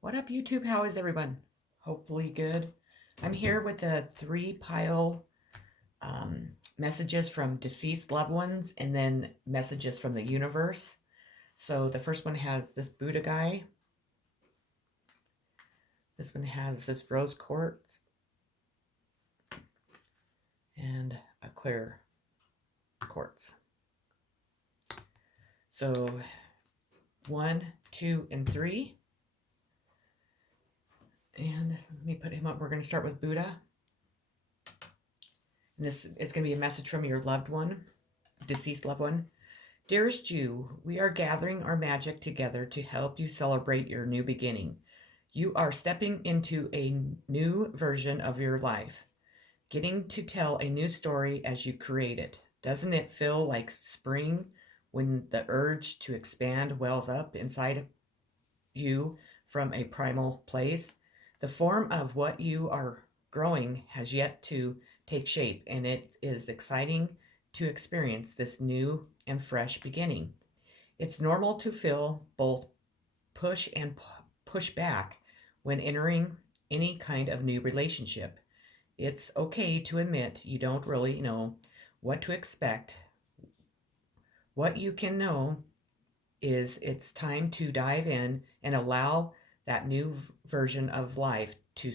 What up, YouTube? How is everyone? Hopefully good. I'm here with a 3 pile messages from deceased loved ones and then messages from the universe. So the first one has this Buddha guy. This one has this rose quartz and a clear quartz. So 1, 2, and 3. And let me put him up. We're going to start with Buddha. And this is going to be a message from your loved one, deceased loved one. Dearest you, we are gathering our magic together to help you celebrate your new beginning. You are stepping into a new version of your life, getting to tell a new story as you create it. Doesn't it feel like spring when the urge to expand wells up inside you from a primal place? The form of what you are growing has yet to take shape, and it is exciting to experience this new and fresh beginning. It's normal to feel both push and push back when entering any kind of new relationship. It's okay to admit you don't really know what to expect. What you can know is it's time to dive in and allow that new version of life to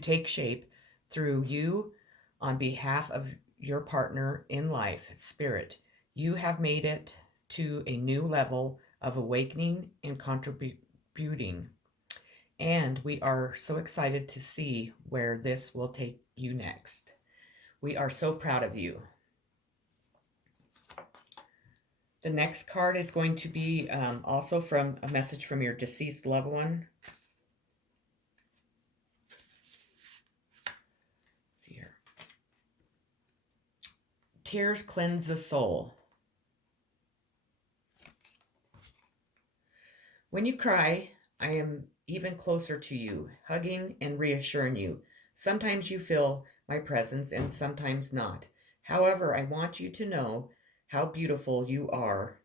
take shape through you on behalf of your partner in life, spirit. You have made it to a new level of awakening and contributing. And we are so excited to see where this will take you next. We are so proud of you. The next card is going to be also from a message from your deceased loved one. Let's see here. Tears cleanse the soul. When you cry, I am even closer to you, hugging and reassuring you. Sometimes you feel my presence and sometimes not. However, I want you to know how beautiful you are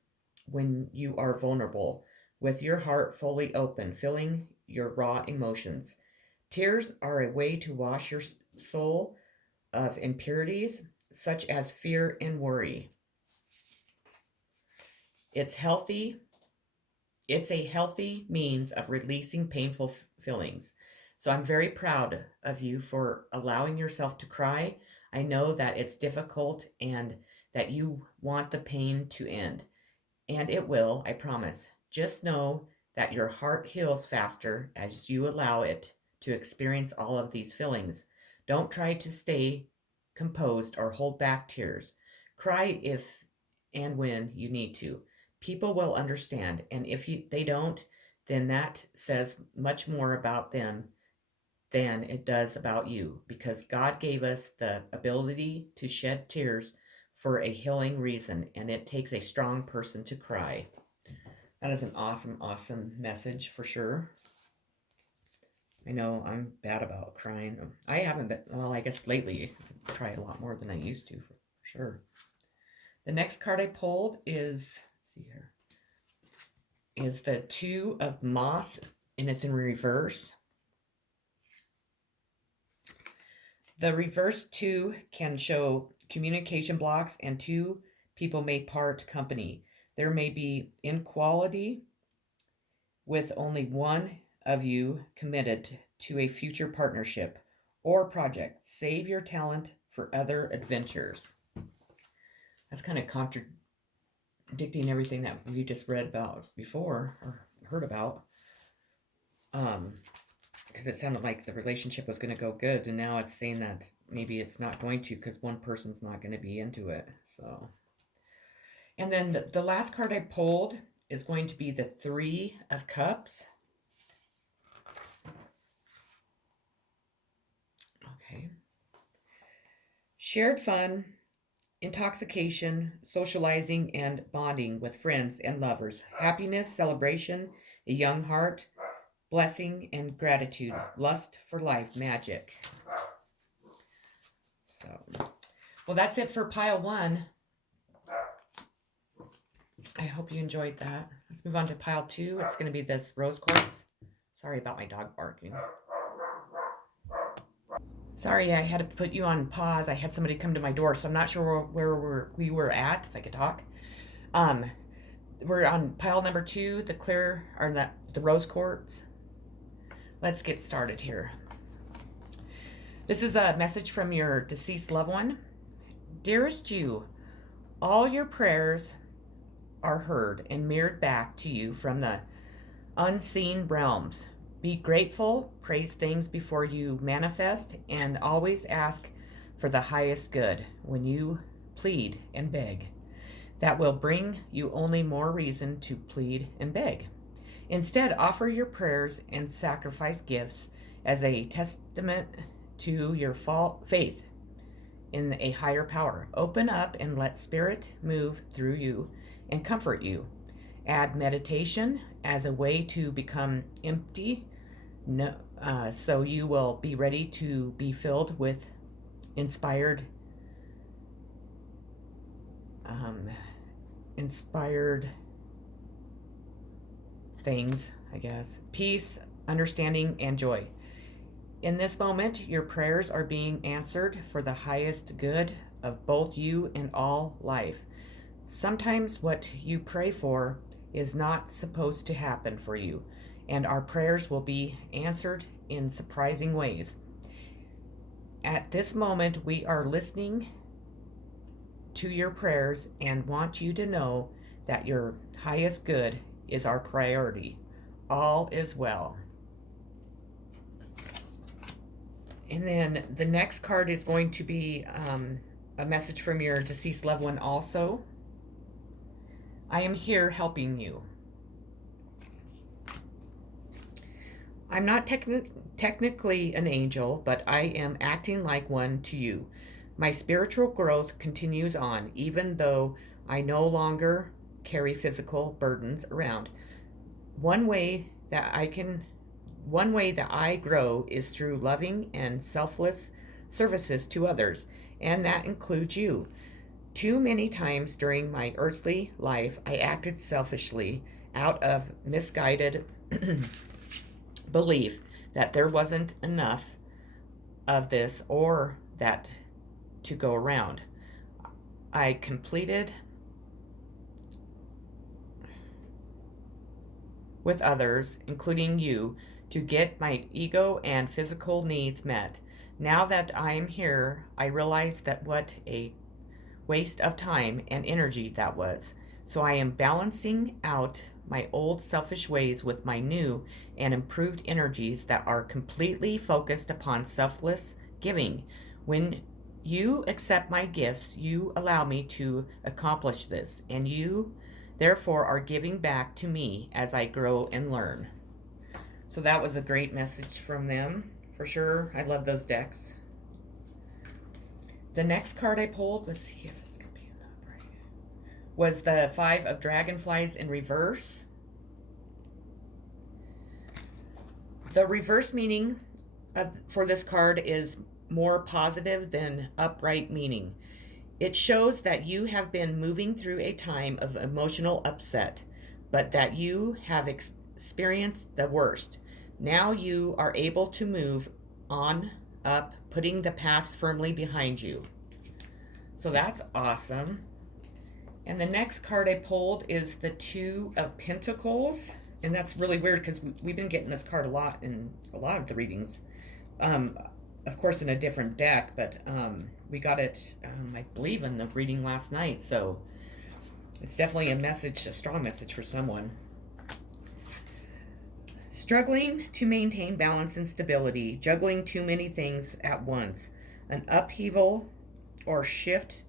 when you are vulnerable, with your heart fully open, feeling your raw emotions. Tears are a way to wash your soul of impurities, such as fear and worry. It's healthy. It's a healthy means of releasing painful feelings. So I'm very proud of you for allowing yourself to cry. I know that it's difficult and that you want the pain to end. And it will, I promise. Just know that your heart heals faster as you allow it to experience all of these feelings. Don't try to stay composed or hold back tears. Cry if and when you need to. People will understand, and if they don't, then that says much more about them than it does about you, because God gave us the ability to shed tears for a healing reason, and it takes a strong person to cry. That is an awesome, awesome message for sure. I know I'm bad about crying. I haven't been, well, I guess lately I cry a lot more than I used to, for sure. The next card I pulled is, let's see here, is the Two of Moss, and it's in reverse. The reverse 2 can show communication blocks, and 2 people may part company. There may be inequality with only one of you committed to a future partnership or project. Save your talent for other adventures. That's kind of contradicting everything that we just read about before or heard about. Because it sounded like the relationship was going to go good, and now it's saying that maybe it's not going to because one person's not going to be into it. So, and then the last card I pulled is going to be the Three of Cups. Okay. Shared fun, intoxication, socializing, and bonding with friends and lovers. Happiness, celebration, a young heart, blessing and gratitude, lust for life, magic. So, well, that's it for pile 1. I hope you enjoyed that. Let's move on to pile 2. It's going to be this rose quartz. Sorry about my dog barking. Sorry, I had to put you on pause. I had somebody come to my door, so I'm not sure where we were at, if I could talk. Um, we're on pile number 2, the clear, or the rose quartz. Let's get started here. This is a message from your deceased loved one. Dearest you, all your prayers are heard and mirrored back to you from the unseen realms. Be grateful, praise things before you manifest, and always ask for the highest good when you plead and beg. That will bring you only more reason to plead and beg. Instead, offer your prayers and sacrifice gifts as a testament to your faith in a higher power. Open up and let Spirit move through you and comfort you. Add meditation as a way to become empty, so you will be ready to be filled with inspired things, I guess. Peace, understanding, and joy. In this moment, your prayers are being answered for the highest good of both you and all life. Sometimes what you pray for is not supposed to happen for you, and our prayers will be answered in surprising ways. At this moment, we are listening to your prayers and want you to know that your highest good is our priority. All is well. And then the next card is going to be a message from your deceased loved one also. I am here helping you. I'm not technically an angel, but I am acting like one to you. My spiritual growth continues on, even though I no longer carry physical burdens around. One way that I grow is through loving and selfless services to others, and that includes you. Too many times during my earthly life, I acted selfishly out of misguided belief that there wasn't enough of this or that to go around. I completed with others, including you, to get my ego and physical needs met. Now that I am here, I realize that what a waste of time and energy that was. So I am balancing out my old selfish ways with my new and improved energies that are completely focused upon selfless giving. When you accept my gifts, you allow me to accomplish this, and you therefore are giving back to me as I grow and learn. So that was a great message from them, for sure. I love those decks. The next card I pulled, let's see if it's going to be enough, right, was the 5 of Dragonflies in reverse. The reverse meaning for this card is more positive than upright meaning. It shows that you have been moving through a time of emotional upset, but that you have experienced the worst. Now you are able to move on up, putting the past firmly behind you. So that's awesome. And the next card I pulled is the 2 of Pentacles. And that's really weird because we've been getting this card a lot in a lot of the readings. Of course, in a different deck, but we got it, I believe, in the reading last night. So it's definitely a message, a strong message for someone. Struggling to maintain balance and stability, juggling too many things at once, an upheaval or shift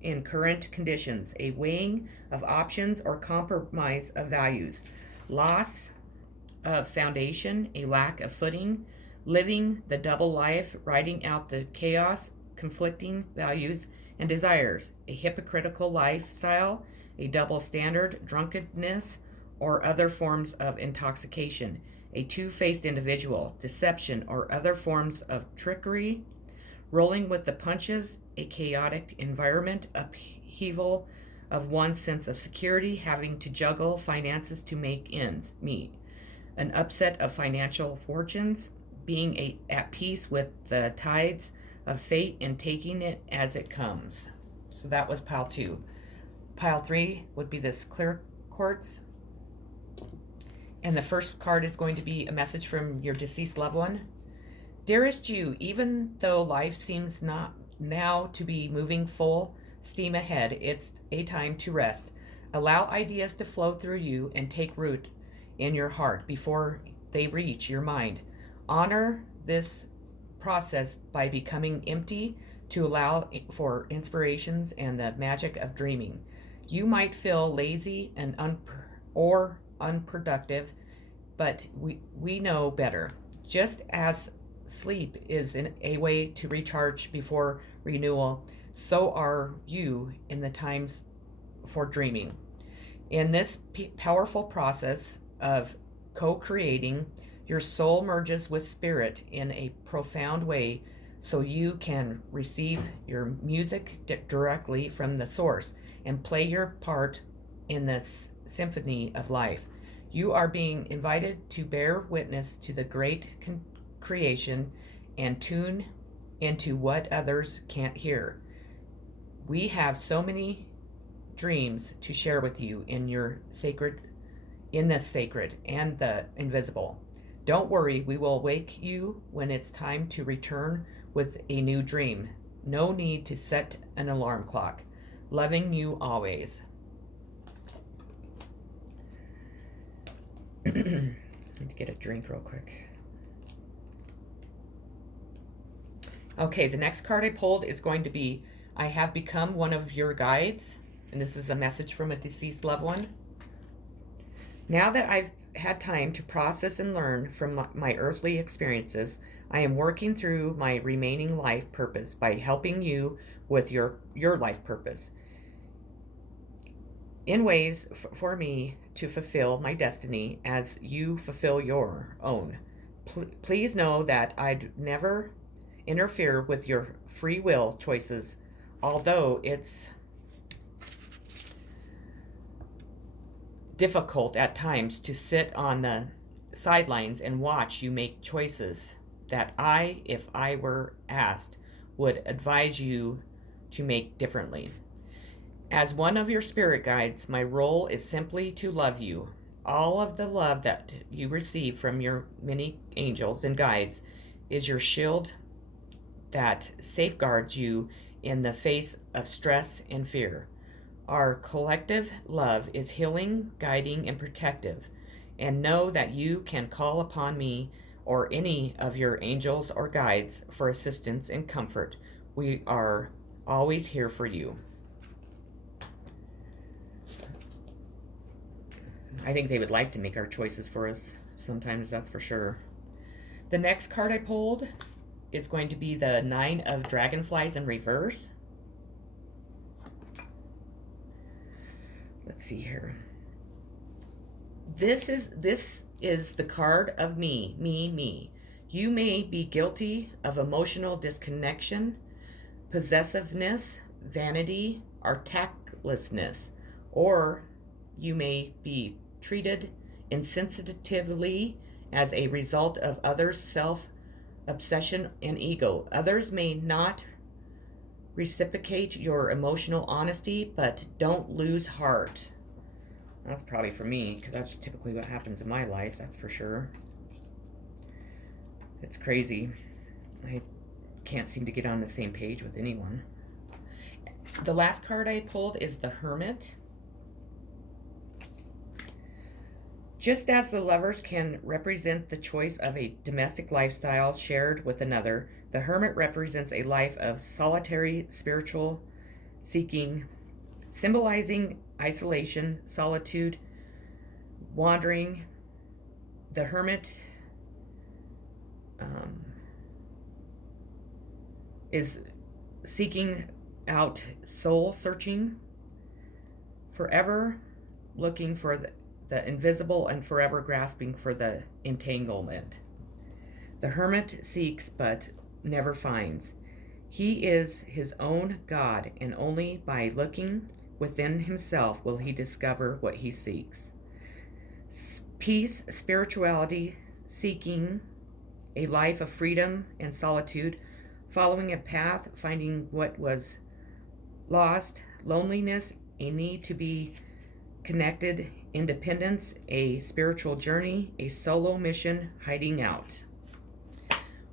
in current conditions, a weighing of options or compromise of values, loss of foundation, a lack of footing, living the double life, riding out the chaos, conflicting values and desires, a hypocritical lifestyle, a double standard, drunkenness, or other forms of intoxication, a two-faced individual, deception, or other forms of trickery, rolling with the punches, a chaotic environment, upheaval of one's sense of security, having to juggle finances to make ends meet, an upset of financial fortunes, being at peace with the tides of fate and taking it as it comes. So that was pile 2. Pile 3 would be this clear quartz. And the first card is going to be a message from your deceased loved one. Dearest you, even though life seems not now to be moving full steam ahead, it's a time to rest. Allow ideas to flow through you and take root in your heart before they reach your mind. Honor this process by becoming empty to allow for inspirations and the magic of dreaming. You might feel lazy and unproductive, but we know better. Just as sleep is a way to recharge before renewal, so are you in the times for dreaming. In this powerful process of co-creating, your soul merges with spirit in a profound way so you can receive your music directly from the source and play your part in this symphony of life. You are being invited to bear witness to the great creation and tune into what others can't hear. We have so many dreams to share with you in the sacred and the invisible. Don't worry, we will wake you when it's time to return with a new dream. No need to set an alarm clock. Loving you always. Need to get a drink real quick. Okay, the next card I pulled is going to be, I have become one of your guides. And this is a message from a deceased loved one. Now that I've had time to process and learn from my earthly experiences, I am working through my remaining life purpose by helping you with your life purpose in ways for me to fulfill my destiny as you fulfill your own. Please know that I'd never interfere with your free will choices, although it's difficult at times to sit on the sidelines and watch you make choices that I, if I were asked, would advise you to make differently. As one of your spirit guides, my role is simply to love you. All of the love that you receive from your many angels and guides is your shield that safeguards you in the face of stress and fear. Our collective love is healing, guiding, and protective. And know that you can call upon me or any of your angels or guides for assistance and comfort. We are always here for you. I think they would like to make our choices for us sometimes, that's for sure. The next card I pulled is going to be the 9 of Dragonflies in reverse. Let's see here. This is the card of me. You may be guilty of emotional disconnection, possessiveness, vanity, or tactlessness, or you may be treated insensitively as a result of others' self-obsession and ego. Others may not reciprocate your emotional honesty, but don't lose heart. That's probably for me, because that's typically what happens in my life, that's for sure. It's crazy. I can't seem to get on the same page with anyone. The last card I pulled is the Hermit. Just as the lovers can represent the choice of a domestic lifestyle shared with another, the hermit represents a life of solitary spiritual seeking, symbolizing isolation, solitude, wandering. The hermit is seeking out soul searching, forever looking for the invisible and forever grasping for the entanglement. The hermit seeks but never finds. He is his own God, and only by looking within himself will he discover what he seeks. Peace, spirituality, seeking a life of freedom and solitude, following a path, finding what was lost, loneliness, a need to be connected, independence, a spiritual journey, a solo mission, hiding out.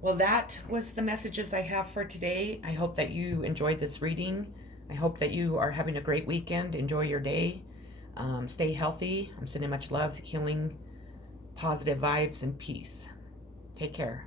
Well, that was the messages I have for today. I hope that you enjoyed this reading. I hope that you are having a great weekend. Enjoy your day. Stay healthy. I'm sending much love, healing, positive vibes, and peace. Take care.